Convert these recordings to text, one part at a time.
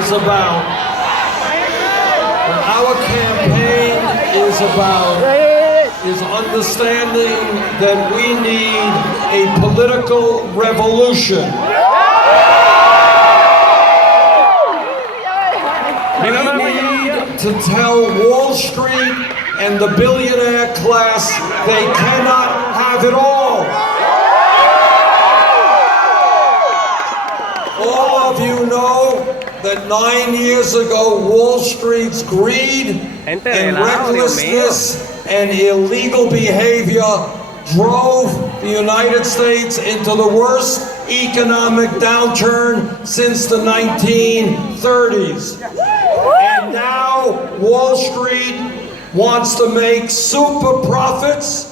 is about, what our campaign is about, is understanding that we need a political revolution. We need to tell Wall Street and the billionaire class they cannot have it all. All of you know that 9 years ago, Wall Street's greed and recklessness and illegal behavior drove the United States into the worst economic downturn since the 1930s. And now Wall Street wants to make super profits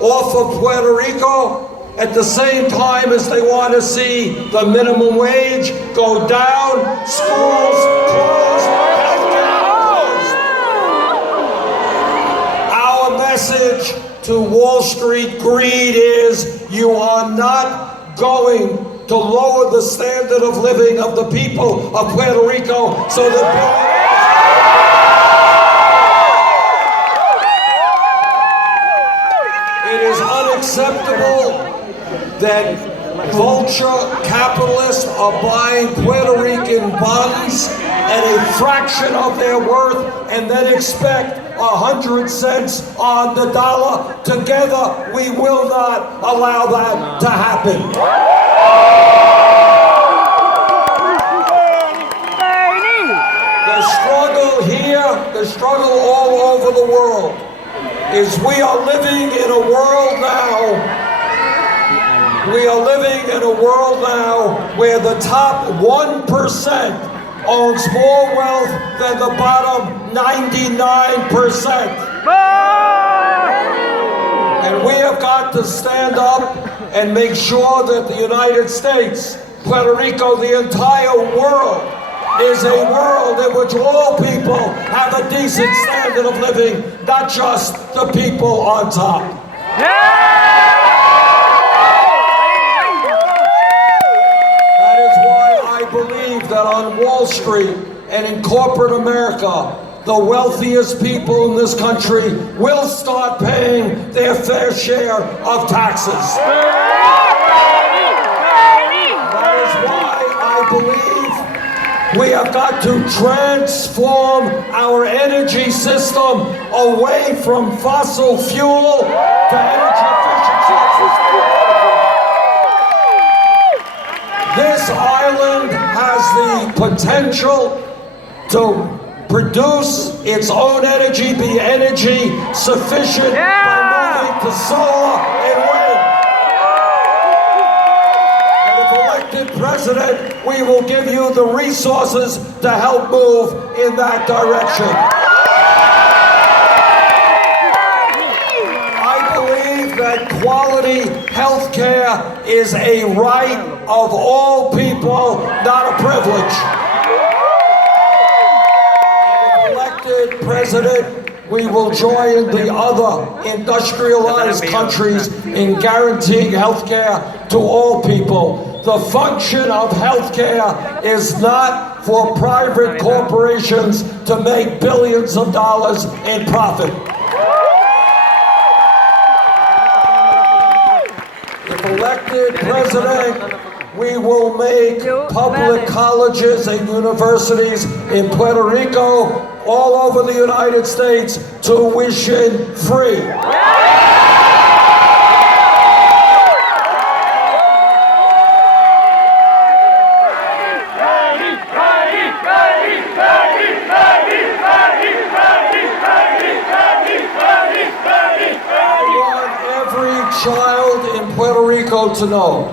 off of Puerto Rico at the same time as they want to see the minimum wage go down, schools closed, healthcare closed. Our message to Wall Street greed is you are not going to lower the standard of living of the people of Puerto Rico so that it is unacceptable that vulture capitalists are buying Puerto Rican bonds at a fraction of their worth and then expect 100 cents on the dollar. Together, we will not allow that to happen. The struggle here, the struggle all over the world, is we are living in a world now where the top 1% owns more wealth than the bottom 99%. And we have got to stand up and make sure that the United States, Puerto Rico, the entire world, is a world in which all people have a decent standard of living, not just the people on top. That is why I believe that on Wall Street and in corporate America, the wealthiest people in this country will start paying their fair share of taxes. That is why I believe we have got to transform our energy system away from fossil fuel to energy efficiency. This island has the potential to produce its own energy, be energy sufficient by moving to solar and wind. And if elected president, we will give you the resources to help move in that direction. I believe that quality health care is a right of all people, not a privilege. President, we will join the other industrialized countries in guaranteeing health care to all people. The function of health care is not for private corporations to make billions of dollars in profit. If elected president, we will make public colleges and universities in Puerto Rico, all over the United States, tuition free. I want every child in Puerto Rico to know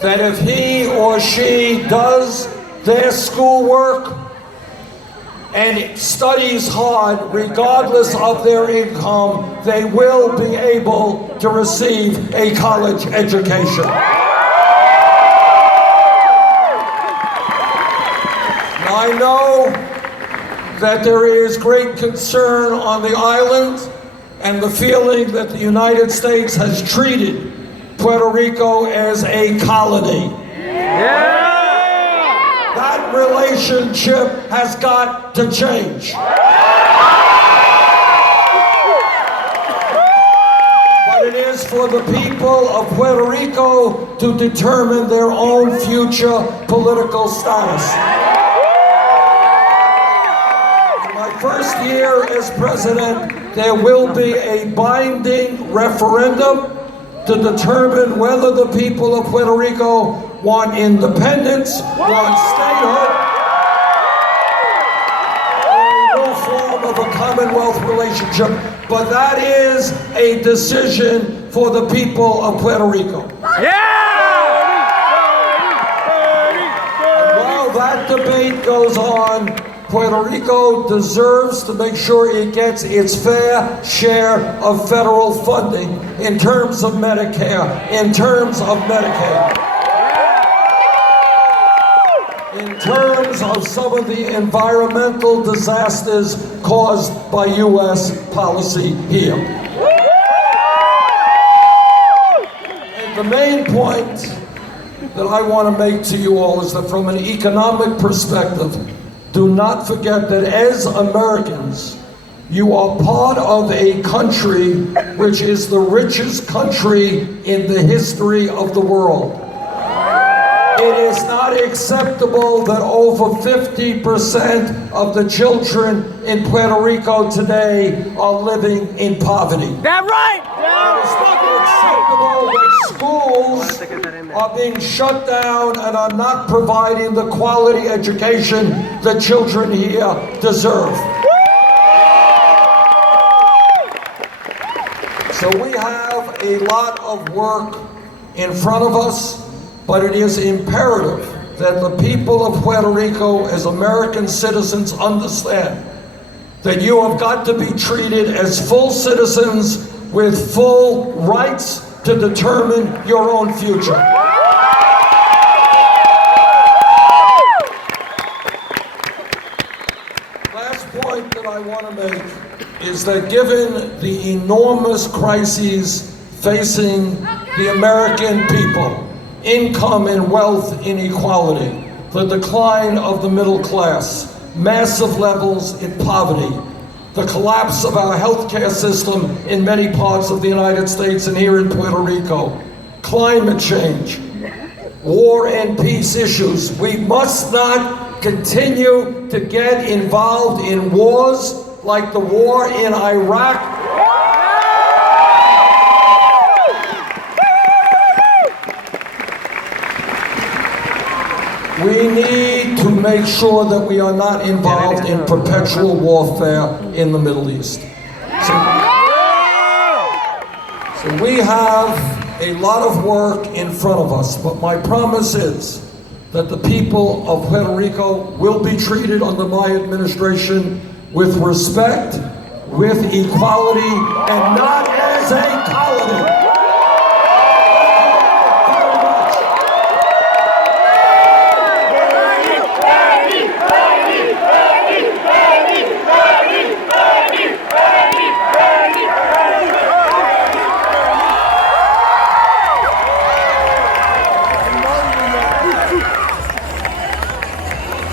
that if he or she does their schoolwork and studies hard, regardless of their income, they will be able to receive a college education. I know that there is great concern on the island and the feeling that the United States has treated Puerto Rico as a colony. That That relationship has got to change. But it is for the people of Puerto Rico to determine their own future political status. In my first year as president, there will be a binding referendum to determine whether the people of Puerto Rico want independence, want statehood, or a new form of a Commonwealth relationship. But that is a decision for the people of Puerto Rico. And while that debate goes on, Puerto Rico deserves to make sure it gets its fair share of federal funding in terms of Medicare, in terms of Medicaid, in terms of some of the environmental disasters caused by U.S. policy here. And the main point that I want to make to you all is that from an economic perspective, do not forget that as Americans, you are part of a country which is the richest country in the history of the world. It is not acceptable that over 50% of the children in Puerto Rico today are living in poverty. That's right! It is not acceptable that schools are being shut down and are not providing the quality education that children here deserve. So we have a lot of work in front of us, but it is imperative that the people of Puerto Rico as American citizens understand that you have got to be treated as full citizens with full rights to determine your own future. Last point that I want to make is that given the enormous crises facing the American people, income and wealth inequality, the decline of the middle class, massive levels in poverty, the collapse of our healthcare system in many parts of the United States and here in Puerto Rico, climate change, war and peace issues. We must not continue to get involved in wars like the war in Iraq. We need to make sure that we are not involved in perpetual warfare in the Middle East. So we have a lot of work in front of us, but my promise is that the people of Puerto Rico will be treated under my administration with respect, with equality, and not as a